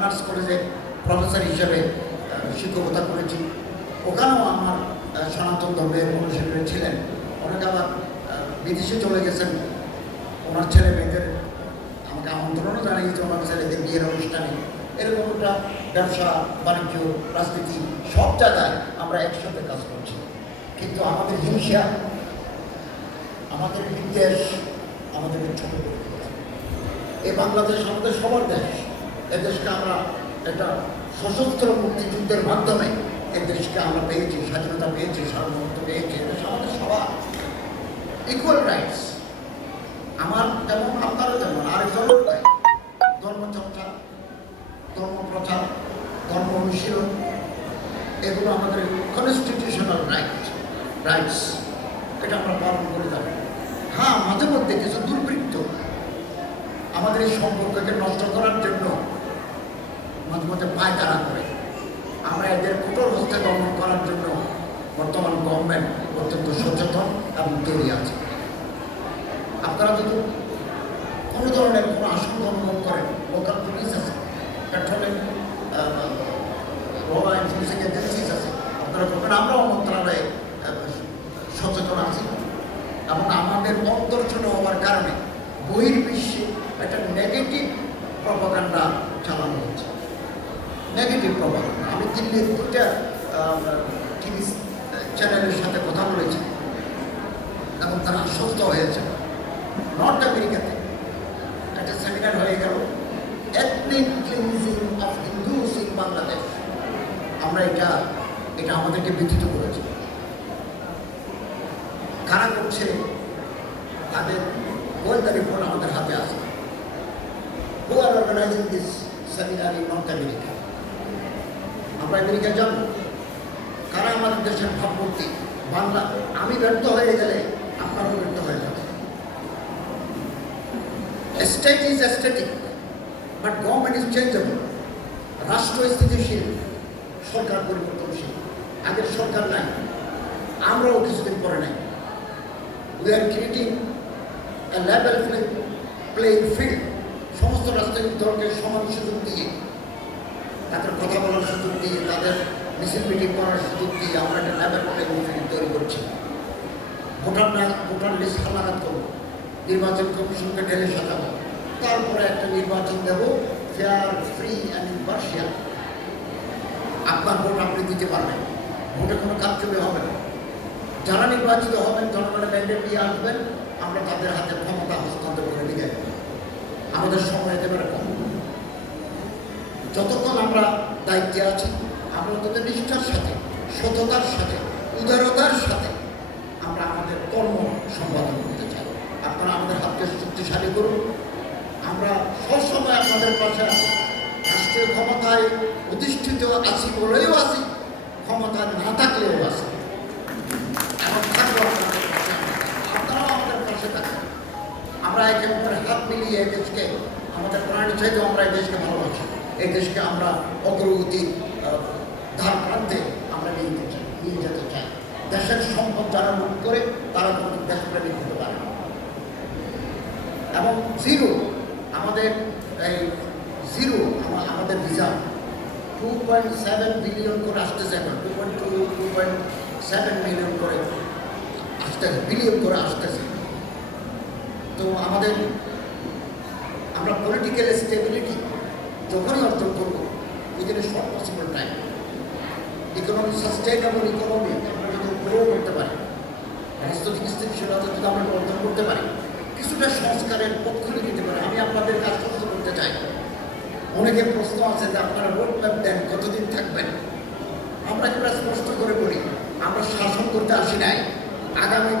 Honours কলেজে professor হিসেবে শিক্ষকতা করেছি। ওখানেও আমার সনাতন ধর্মের অনুসারী ছিলেন। অনেকে আবার বিদেশে চলে গেছেন। ওনার ছেলে মেয়েদের আমাকে আমন্ত্রণও জানিয়েছে, ওনার ছেলেদের বিয়ের অনুষ্ঠানে। এরকম একটা ব্যবসা, বাণিজ্য, রাজনীতি সব জায়গায় আমরা একসাথে কাজ করছি। কিন্তু আমাদের হিংসা, আমাদের বিদ্বেষ, আমাদের ছোট এই বাংলাদেশ আমাদের সবার দেশ। এ দেশকে আমরা একটা সশস্ত্র মুক্তিযুদ্ধের মাধ্যমে এই দেশকে আমরা পেয়েছি, স্বাধীনতা পেয়েছি, সার্বভৌমত্ব পেয়েছি, এদেশ আমাদের সবার। ইকুয়াল রাইটস আমার যেমন আপনারও যেমন, আরেকজনও তাই ধর্মচর্চা ধর্ম প্রচার, ধর্ম অনুশীলন, এগুলো আমাদের কনস্টিটিউশনাল রাইট রাইটস এটা আমরা পালন করে যাব হ্যাঁ মাঝে মধ্যে কিছু দুর্বৃত্ত আমাদের এই সম্পর্ককে নষ্ট করার জন্য মাঝে মধ্যে পায়তারা করে। আমরা এদের কঠোর হস্তে দমন করার জন্য বর্তমান গভর্নমেন্ট অত্যন্ত সচেতন এবং তৈরি আছে। আপনারা যদি কোনো ধরনের কোনো আশঙ্কা অনুভব করেন লোকাল পুলিশ আছে পেট্রোলিং আছে, আপনারা করবেন আমরাও মন্ত্রণালয়ে সচেতন আছি। এবং আমাদের অন্তর্জন হওয়ার কারণে বহির্বিশ্বে একটা নেগেটিভ প্রপাগান্ডা চালানো হচ্ছে। নেগেটিভ প্রপাগান্ডা আমি দিল্লির দুইটা টিভি চ্যানেলের সাথে কথা বলেছি এবং তারা আশ্বস্ত হয়েছে। নর্থ আমেরিকাতে একটা সেমিনার হয়ে গেল ethnic cleansing of Hindus in Bangladesh আমরা এটা এটা আমাদেরকে ব্যথিত করেছে। কারা করছে, তাদের গোয়েন্দা রিপোর্ট আমাদের হাতে আছে। Who are organizing this seminar in North America আমরা আমেরিকা যাব। কারা আমাদের দেশের ভাবমূর্তি? বাংলা। আমি ব্যর্থ হয়ে গেলে আপনারাও ব্যর্থ হয়ে যাবে state is static but government is changeable রাষ্ট্র স্থিতিশীল, সরকার পরিবর্তনশীল। আগের সরকার নাই। আমরাও কিছুদিন পরে নাই। We are creating level playing field সমস্ত রাজনৈতিক দলকে সমান সুযোগ দিয়ে তাদের কথা বলার সুযোগ দিয়ে, তাদের মিছিল মিটিং করার সুযোগ দিয়ে আমরা একটা লেভেল প্লেইং ফিল্ড তৈরি করছি। ভোটার ভোটার লিস্ট হালাঘাত করব। নির্বাচন কমিশনকে ঢেলে সাজাবো। তারপরে একটা নির্বাচন দেবো ফেয়ার ফ্রি অ্যান্ড ইম্পার্শিয়াল আপনার ভোট আপনি দিতে পারবেন। ভোটে কোনো কারচুপি হবে না। যারা নির্বাচিত হবেন, জনগণের ম্যান্ডেট দিয়ে আসবেন, আমরা তাদের হাতে ক্ষমতা হস্তান্তর করে দিয়ে আমাদের সময় একেবারে কম। যতক্ষণ আমরা দায়িত্বে আছি, আমরা অন্তত নিষ্ঠার সাথে, সততার সাথে, উদারতার সাথে আমরা আমাদের কর্ম সম্পাদন করতে চাই। আপনারা আমাদের হাতকে শক্তিশালী করুন। আমরা সবসময় আপনাদের পাশে আছি। রাষ্ট্রীয় ক্ষমতায় অধিষ্ঠিত আছি বলেও আছি ক্ষমতা না থাকলেও আছি। আমাদের পাশে আমরা একে হাত মিলিয়ে দেশকে, আমাদের প্রাণী চাইতেও আমরা এই দেশকে ভালোবাসি। এই দেশকে আমরা অগ্রগতির ধার প্রান্তে আমরা নিয়ে যেতে চাই, নিয়ে যেতে চাই। দেশের সম্পদ যারা লুট করে তারা কোনো দেশপ্রেমিক হতে পারে এবং জিরো আমাদের এই জিরো আমাদের reserve two point seven billion করে আসতেছে এখন two point two two point seven million করে আসতেছে বিলিয়ন করে আসতেছে। তো আমাদের, আমরা political stability economy sustainable economy আমরা যদি গ্রো করতে পারি রাজনৈতিক স্থিতিশীলতা যদি আমরা অর্জন করতে পারি, কিছুটা সংস্কারের পক্ষ নিতে পারি, আমি আপনাদের কাজ প্রশ্ন করতে চাই। অনেকে প্রশ্ন আছে যে আপনারা রোড ম্যাপ দেন, কতদিন থাকবেন? আমরা একটা স্পষ্ট করে বলি, আমরা শাসন করতে আসি নাই। আগামী